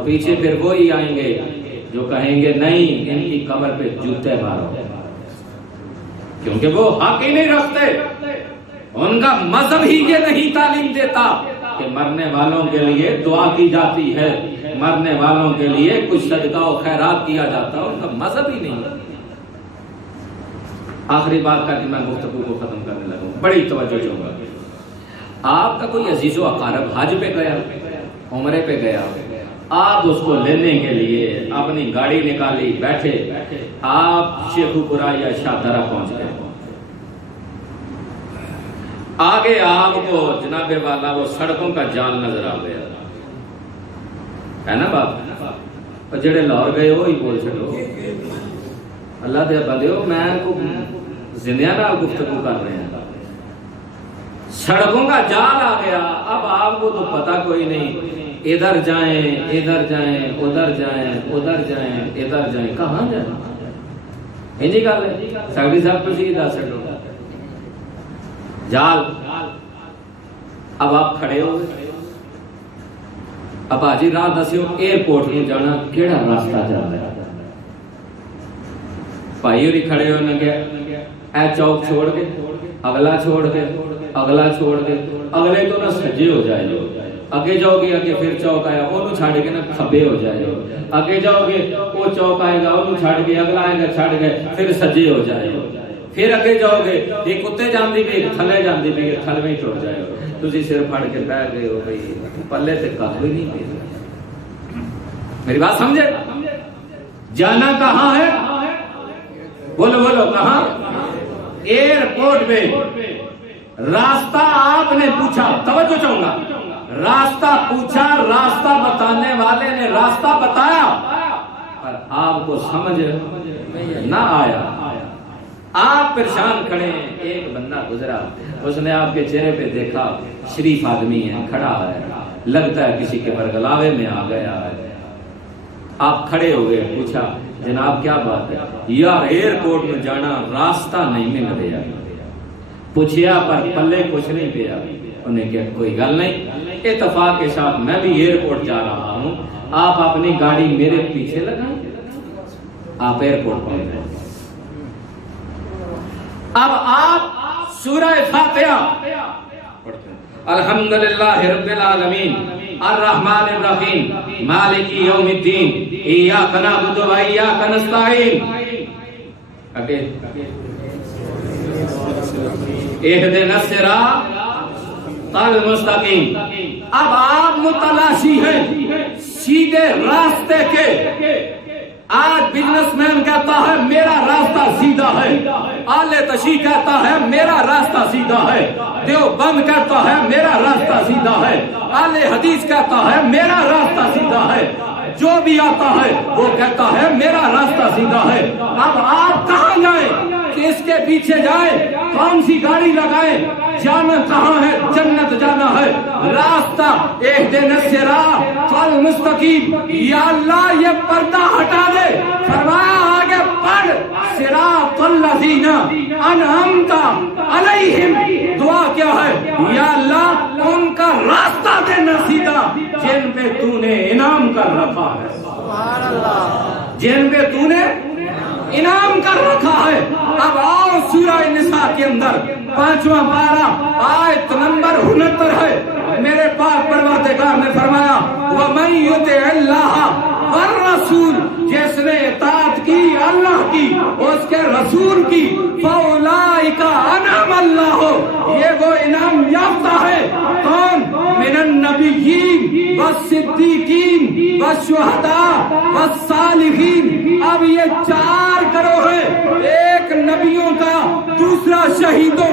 اور پیچھے پھر وہی آئیں گے جو کہیں گے نہیں ان کی قبر پہ جوتے مارو، کیونکہ وہ حق ہی نہیں رکھتے، ان کا مذہب ہی یہ نہیں تعلیم دیتا کہ مرنے والوں کے لیے دعا کی جاتی ہے، مرنے والوں کے لیے کچھ صدقہ و خیرات کیا جاتا ہے، ان کا مذہب ہی نہیں۔ آخری بات کر کے میں گفتگو کو ختم کرنے لگا ہوں، بڑی توجہ چاہوں گا۔ آپ کا کوئی عزیز و اقارب حج پہ گیا، عمرے پہ گیا، آپ اس کو لینے کے لیے اپنی گاڑی نکالی، بیٹھے، آپ شیخو پورا یا شاہ درہ پہنچ گئے، آگے آپ کو جناب والا وہ سڑکوں کا جال نظر آ گیا، ہے نا بات؟ اور جڑے لاہور گئے وہی بول چھڑو، اللہ دے بندیو میں کو زندیاں نال گفتگو کر رہے ہیں، سڑکوں کا جال آ گیا، اب آپ کو تو پتہ کوئی نہیں، ادھر جائیں ادھر جائیں ادھر جائیں ادھر جائیں ادھر جائیں، کہاں جائیں؟ انجی گل ہے ساڈی صاحب تو سیدھا چھڑو جال۔ اب آپ کھڑے ہو گئے، اب آجی رات دسیو ایئرپورٹ میں جانا کیڑا راستہ جانا ہے؟ بھائی ہوری کھڑے ہونے گیا، اے چوک چھوڑ کے اگلا چھوڑ کے اگلا چھوڑ کے اگلے تو نہ سجے ہو جائے، اگے جاؤ گے اگے پھر چوک آیا وہ چھاڑ کے نہ کھبے ہو جائے، اگے جاؤ گے وہ چوک آئے گا وہ چھاڑ کے اگلا آئے گا چھاڑ کے پھر سجے ہو جائے، پھر اگے جاؤ گے یہ کتے جاندی بھی تھلے جاندی بھی تھل میں ٹوٹ جائے، تسی سر پھڑ کے بہ گئے ہو بھائی پلے تے کھ بھی نہیں پیا۔ میری بات سمجھے؟ جانا کہاں ہے؟ بولو بولو کہاں؟ ایئرپورٹ میں راستہ آپ نے پوچھا، توجہ چاہوں گا، راستہ پوچھا، راستہ بتانے والے نے راستہ بتایا پر آپ کو سمجھ نہ آیا، آپ پریشان کھڑے ہیں۔ ایک بندہ گزرا، اس نے آپ کے چہرے پہ دیکھا، شریف آدمی ہے، کھڑا ہے، لگتا ہے کسی کے برگلاوے میں آ گیا ہے، آپ کھڑے ہو گئے، پوچھا جناب کیا بات ہے؟ یار ایئرپورٹ میں جانا راستہ نہیں مل رہا، پوچھیا پر پلے کچھ نہیں پیا، انہیں کہا کوئی گل نہیں، اتفاق کے ساتھ میں بھی ایئرپورٹ جا رہا ہوں، آپ اپنی گاڑی میرے پیچھے لگائیں۔ آپ ایئرپورٹ پہنچ گئے، اب آپ سورہ فاتحہ الحمدللہ رب العالمین الرحمن الرحیم مالک یوم الدین ایاک نعبد و ایاک نستعین اہدنا الصراط المستقیم۔ اب آپ متلاشی ہیں سیدھے راستے کے۔ آج بزنس مین کہتا ہے میرا راستہ سیدھا ہے، آل تشیع کہتا ہے میرا راستہ سیدھا ہے، دیوبند کہتا ہے میرا راستہ سیدھا ہے، آل حدیث کہتا ہے میرا راستہ سیدھا ہے، جو بھی آتا ہے وہ کہتا ہے میرا راستہ سیدھا ہے۔ اب آپ کہاں جائیں؟ کس کے پیچھے جائیں؟ کون سی گاڑی لگائیں؟ جانا کہاں ہے؟ جنت جانا ہے، راستہ اہدنا الصراط المستقیم۔ یا اللہ یہ پردہ ہٹا دے، فرمایا آگے پڑھ صراط الذین انعمت علیہم۔ دعا کیا ہے؟ یا اللہ ان کا راستہ دینا سیدھا جن پہ تو نے انعام کر رکھا ہے، سبحان اللہ، جن پہ تو نے انعام کر رکھا ہے۔ اب آؤ سورہ نساء کے اندر 5واں پارہ آیت نمبر 69 ہے، میرے پاک پروردگار نے فرمایا وَمَن يُطِعِ اللَّهَ وَالرَّسُولَ، جس نے اطاعت کی اللہ کی اس کے رسول کی، فَأُولَٰئِكَ أَنْعَمَ اللَّهُ، یہ وہ انعام یافتہ ہے۔ کون؟ من النبیین والصدیقین والشہداء والصالحین۔ اب یہ 4 گروہ ہے، ایک نبیوں کا، دوسرا شہیدوں